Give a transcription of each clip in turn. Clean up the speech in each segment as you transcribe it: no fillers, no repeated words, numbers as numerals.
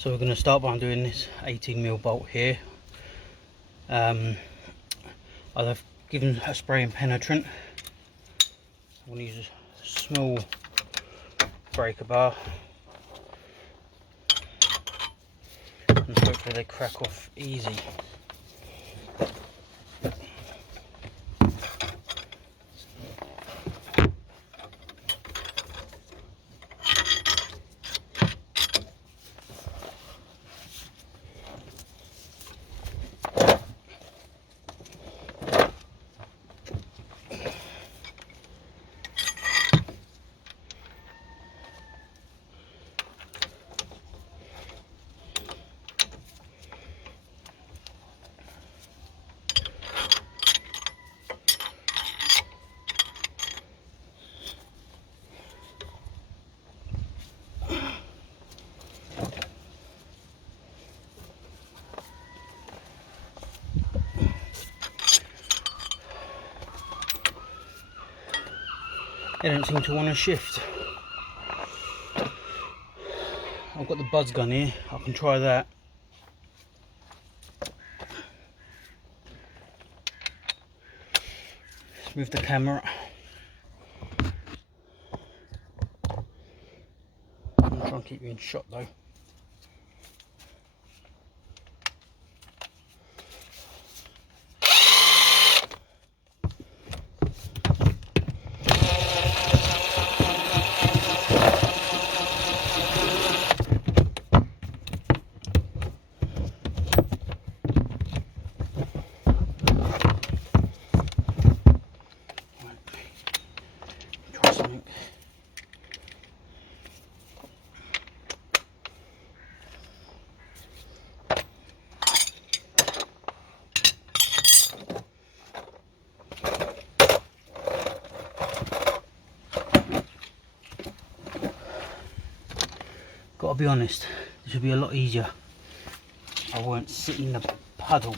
So we're going to start by doing this 18mm bolt here. I've given a spraying penetrant. I'm going to use a small breaker bar, and hopefully they crack off easy. They don't seem to want to shift. I've got the buzz gun here, I can try that. Let's move the camera. I'm going to try and keep you in shot though. Gotta be honest, this would be a lot easier if I weren't sitting in a puddle.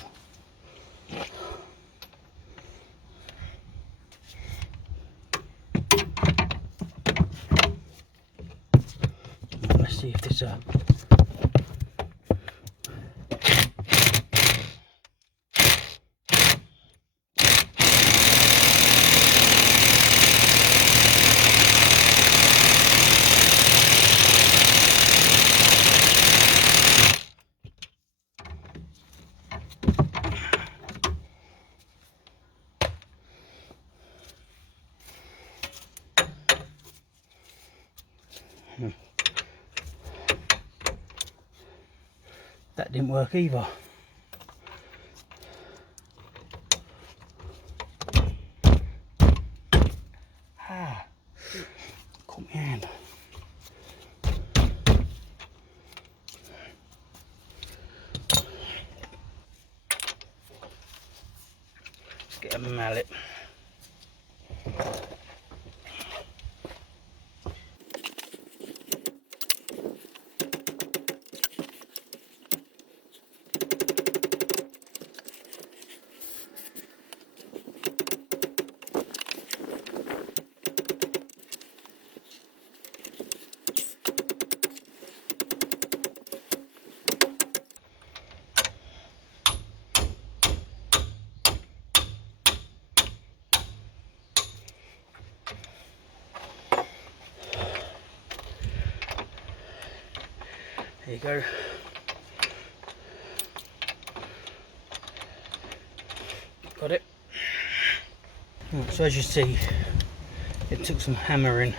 Let's see if this that didn't work either. Caught my hand. Let's get a mallet. There you go. Got it. So as you see, it took some hammering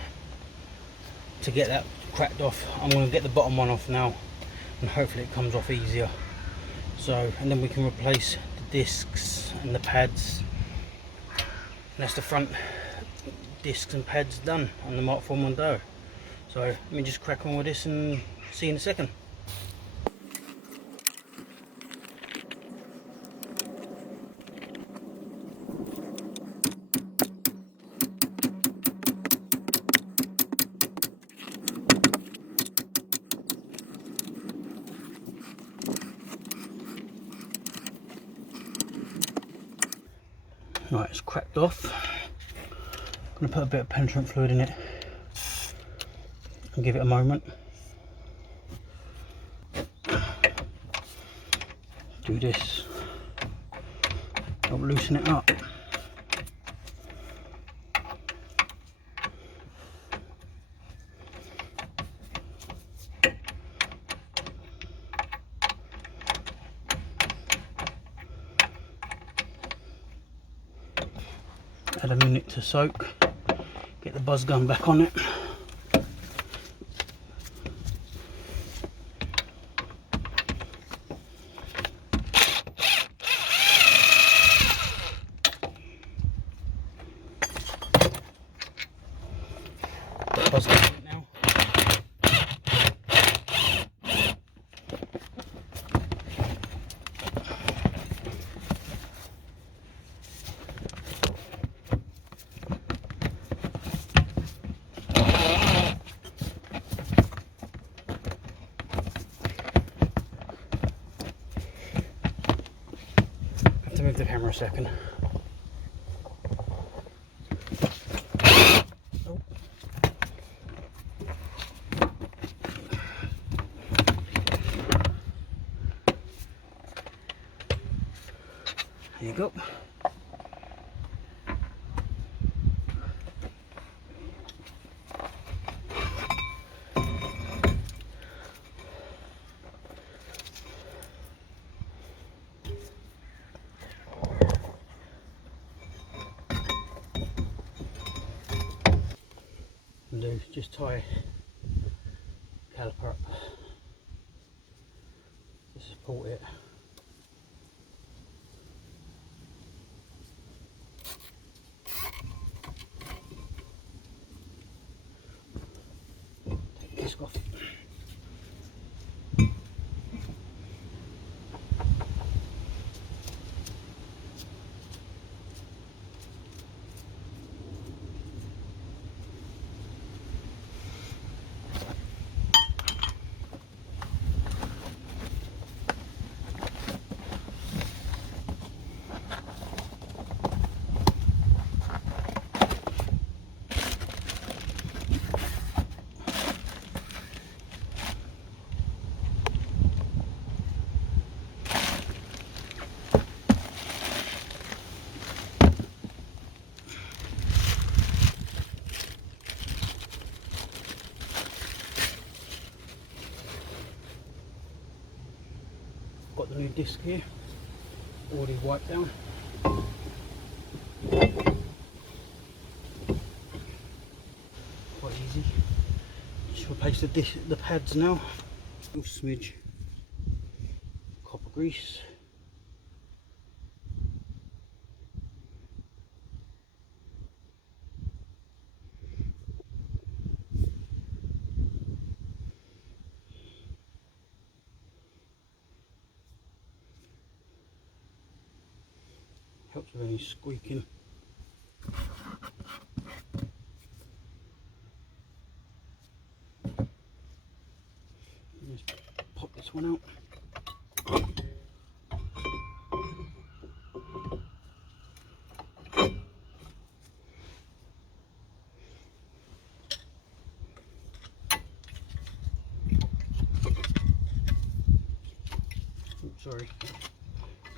to get that cracked off. I'm going to get the bottom one off now, and hopefully it comes off easier. So, and then we can replace the discs and the pads. And that's the front discs and pads done on the Mark IV Mondeo. So let me just crack on with this and see you in a second. Right, it's cracked off. I'm going to put a bit of penetrant fluid in it and give it a moment. do this, help loosen it up. Add a minute to soak, get the buzz gun back on it. Buzz gun on it now. Move the camera a second. Oh. There you go. Do just tie caliper up to support it. Take the disc off. Got the new disc here, already wiped down. Quite easy. Just replace the pads now. A little smidge copper grease. Helps with any squeaking. Just pop this one out. Oops, sorry,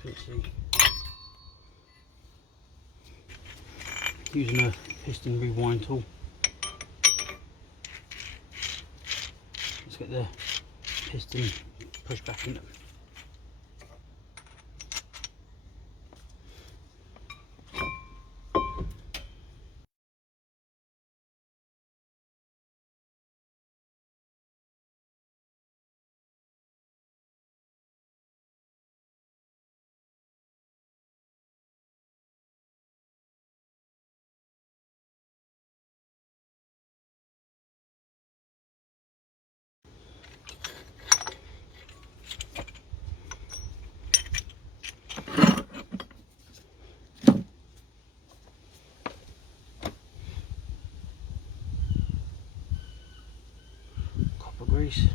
couldn't see. Using a piston rewind tool. Let's get the piston pushed back in. Grease.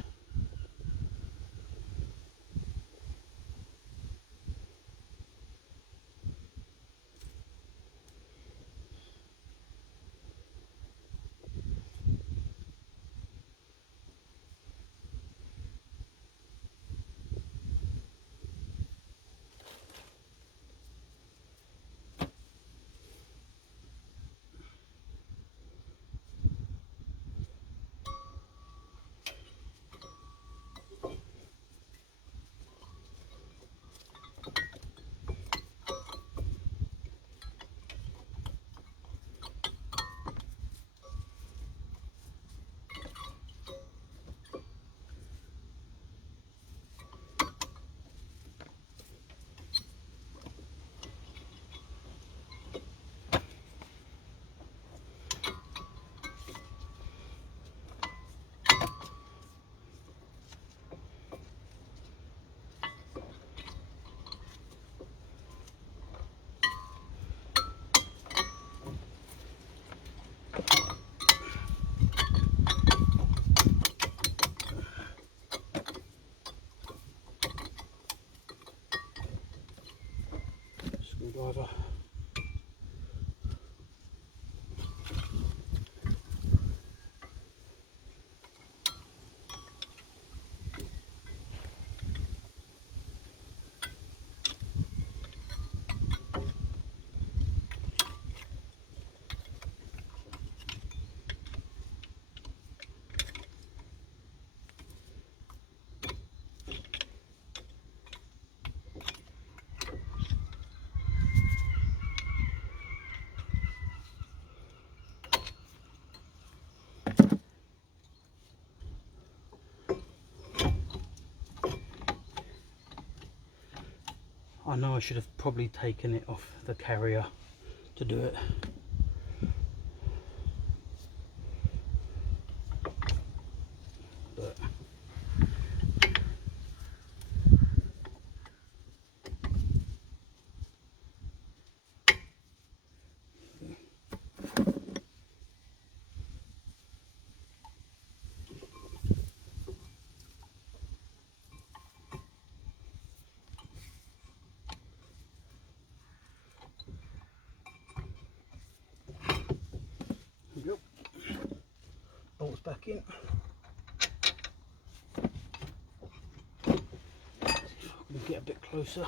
know I should have probably taken it off the carrier to do it. But yep. Bolts back in. See if I can get a bit closer.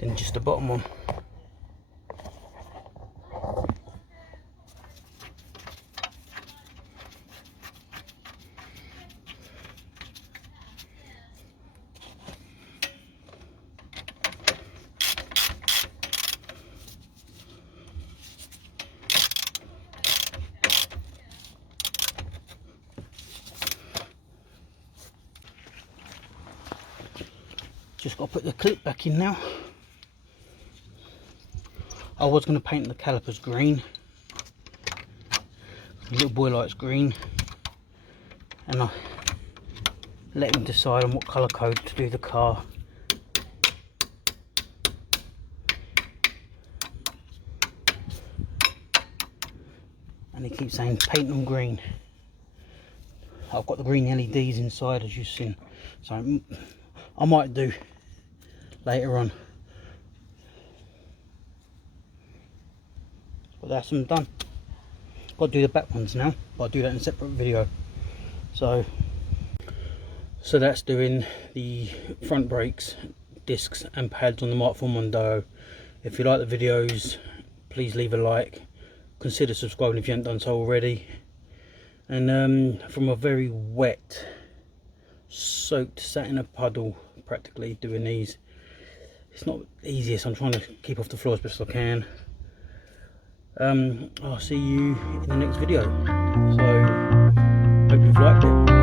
Then just the bottom one. Just got to put the clip back in now. I was going to paint the calipers green. The little boy likes green, and I let him decide on what colour code to do the car. And he keeps saying paint them green. I've got the green LEDs inside, as you've seen, so I might do later on. But that's them done. Got to do the back ones now, but I'll do that in a separate video. So that's doing the front brakes, discs and pads on the Mark IV Mondeo. If you like the videos, please leave a like. Consider subscribing if you haven't done so already. And from a very wet, soaked, sat in a puddle practically doing these, it's not the easiest. I'm trying to keep off the floor as best as I can. I'll see you in the next video, so hope you've liked it.